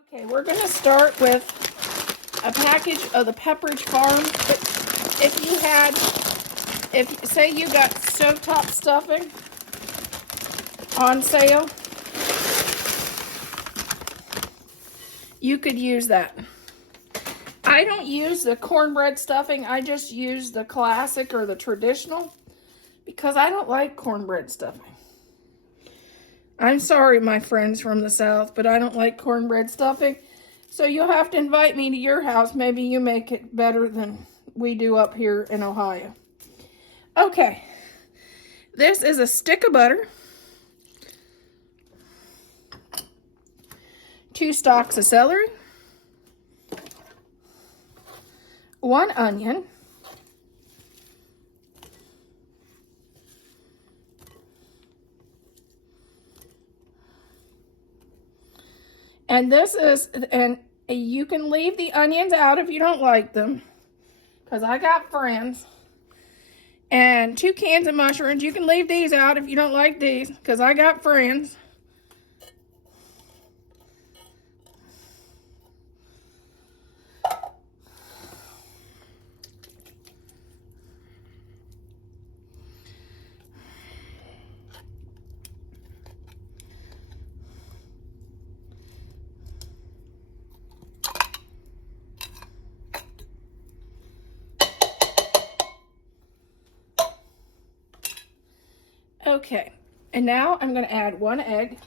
Okay, we're going to start with a package of the Pepperidge Farm. Say you got stovetop stuffing on sale, you could use that. I don't use the cornbread stuffing. I just use the classic or the traditional because I don't like cornbread stuffing. I'm sorry, my friends from the South, but I don't like cornbread stuffing. So you'll have to invite me to your house. Maybe you make it better than we do up here in Ohio. Okay, this is a stick of butter, 2 stalks of celery, 1 onion, and you can leave the onions out if you don't like them, because I got friends. And 2 cans of mushrooms. You can leave these out if you don't like these, because I got friends. Okay, and now I'm going to add 1 egg.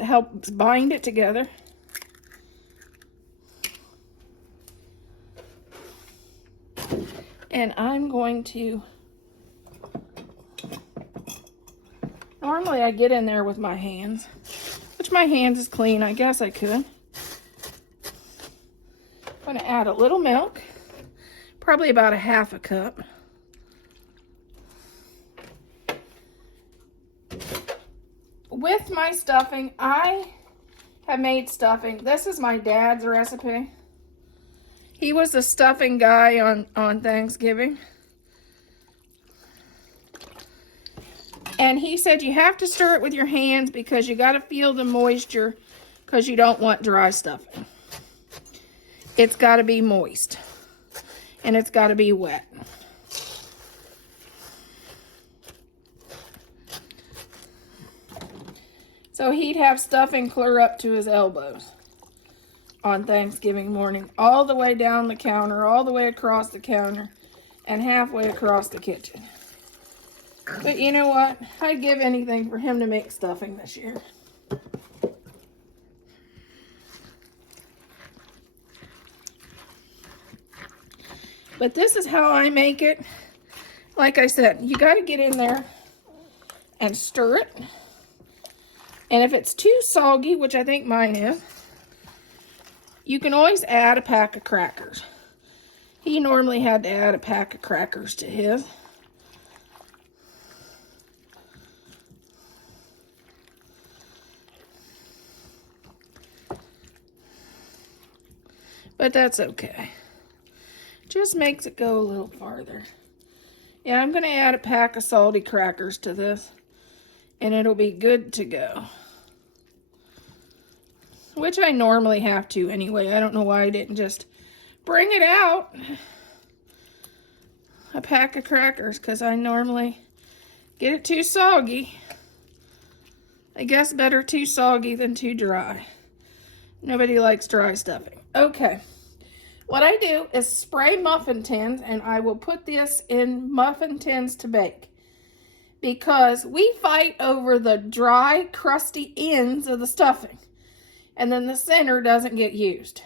Helps bind it together. And I'm going to, normally I get in there with my hands, which my hands is clean. I guess I could. I'm going to add a little milk, probably about 1/2 cup. With my stuffing, I have made stuffing. This is my dad's recipe. He was the stuffing guy on Thanksgiving. And he said you have to stir it with your hands because you got to feel the moisture because you don't want dry stuffing. It's got to be moist. And it's got to be wet. So he'd have stuffing clear up to his elbows on Thanksgiving morning, all the way down the counter, all the way across the counter, and halfway across the kitchen. But you know what? I'd give anything for him to make stuffing this year. But this is how I make it. Like I said, you got to get in there and stir it. And if it's too soggy, which I think mine is, you can always add a pack of crackers. He normally had to add a pack of crackers to his. But that's okay. Just makes it go a little farther. Yeah, I'm going to add a pack of salty crackers to this, and it'll be good to go. Which I normally have to anyway. I don't know why I didn't just bring it out. A pack of crackers, because I normally get it too soggy. I guess better too soggy than too dry. Nobody likes dry stuffing. Okay. What I do is spray muffin tins, and I will put this in muffin tins to bake. Because we fight over the dry, crusty ends of the stuffing. And then the center doesn't get used.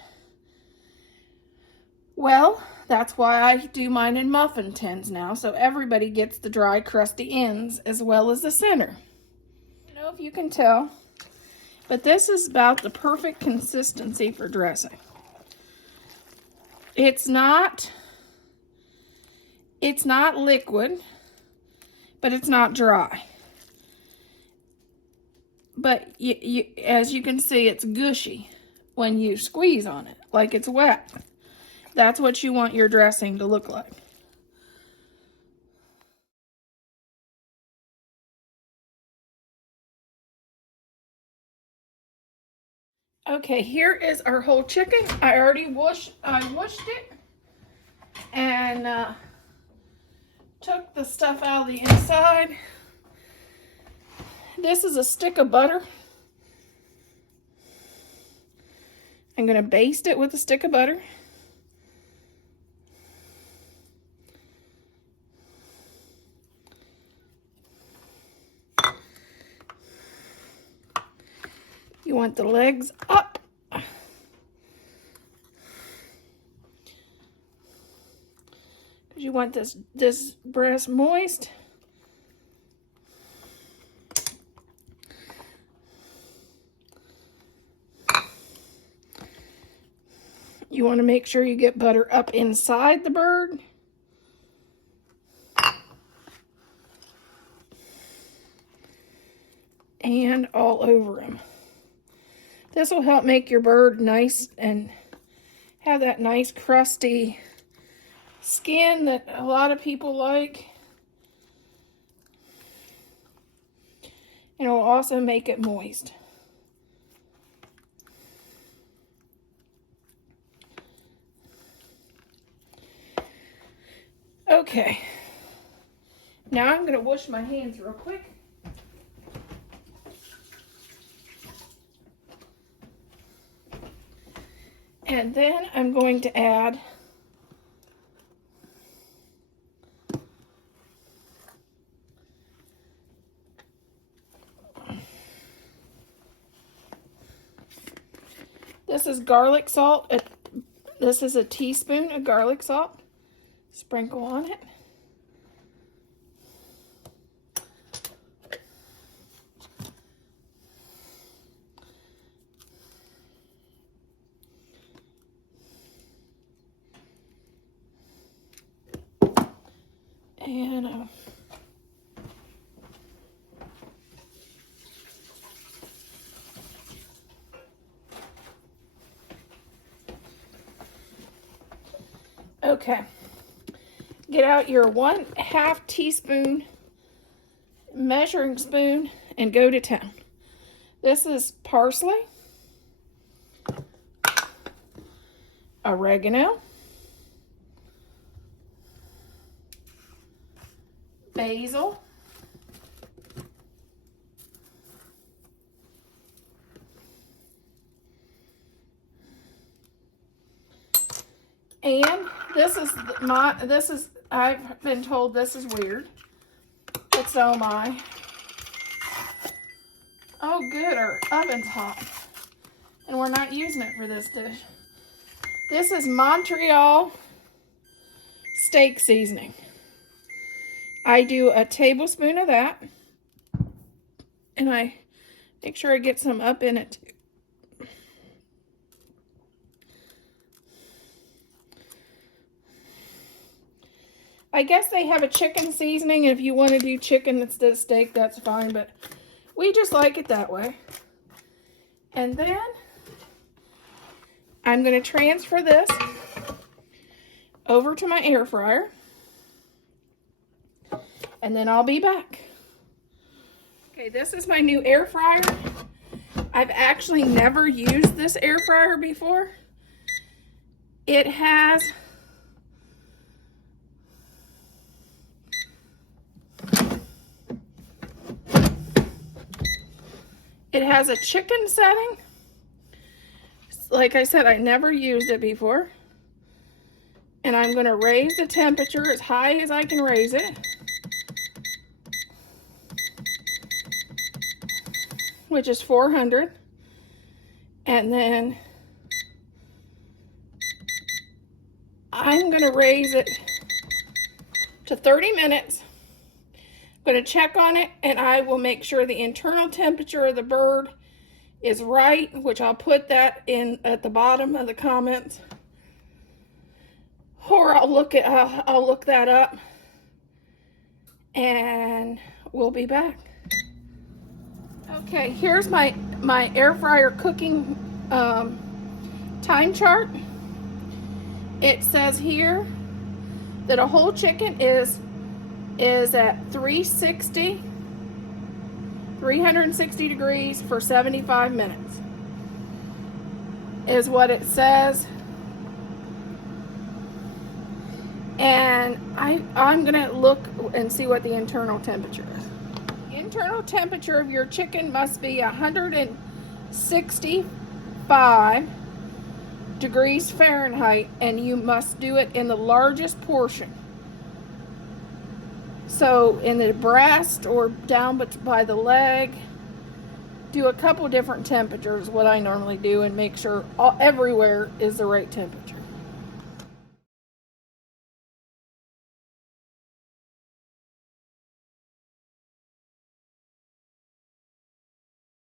Well, that's why I do mine in muffin tins now, so everybody gets the dry, crusty ends as well as the center. I don't know if you can tell, but this is about the perfect consistency for dressing. It's not liquid, but it's not dry. But as you can see, it's gushy when you squeeze on it, like it's wet. That's what you want your dressing to look like. Okay, here is our whole chicken. I already washed it and took the stuff out of the inside. This is a stick of butter. I'm going to baste it with a stick of butter. You want the legs up. Because you want this breast moist. You want to make sure you get butter up inside the bird. And all over him. This will help make your bird nice and have that nice crusty skin that a lot of people like. And it will also make it moist. Okay, now I'm going to wash my hands real quick. And then I'm going to add this is garlic salt. This is a teaspoon of garlic salt. Sprinkle on it. And okay. Get out your 1/2 teaspoon measuring spoon and go to town. This is parsley, oregano, basil, and I've been told this is weird, but so am I. Oh good, our oven's hot. And we're not using it for this dish. This is Montreal steak seasoning. I do a tablespoon of that. And I make sure I get some up in it too. I guess they have a chicken seasoning. If you want to do chicken instead of steak, that's fine. But we just like it that way. And then I'm going to transfer this over to my air fryer. And then I'll be back. Okay, this is my new air fryer. I've actually never used this air fryer before. It has a chicken setting. Like I said, I never used it before. And I'm going to raise the temperature as high as I can raise it. Which is 400. And then I'm going to raise it to 30 minutes. I'm going to check on it, and I will make sure the internal temperature of the bird is right, which I'll put that in at the bottom of the comments. Or I'll look that up, and we'll be back. Okay, here's my air fryer cooking time chart. It says here that a whole chicken is at 360 degrees for 75 minutes. is what it says. And I'm gonna look and see what the internal temperature is. The internal temperature of your chicken must be 165 degrees Fahrenheit, and you must do it in the largest portion. So in the breast or down by the leg, do a couple different temperatures, what I normally do, and make sure everywhere is the right temperature.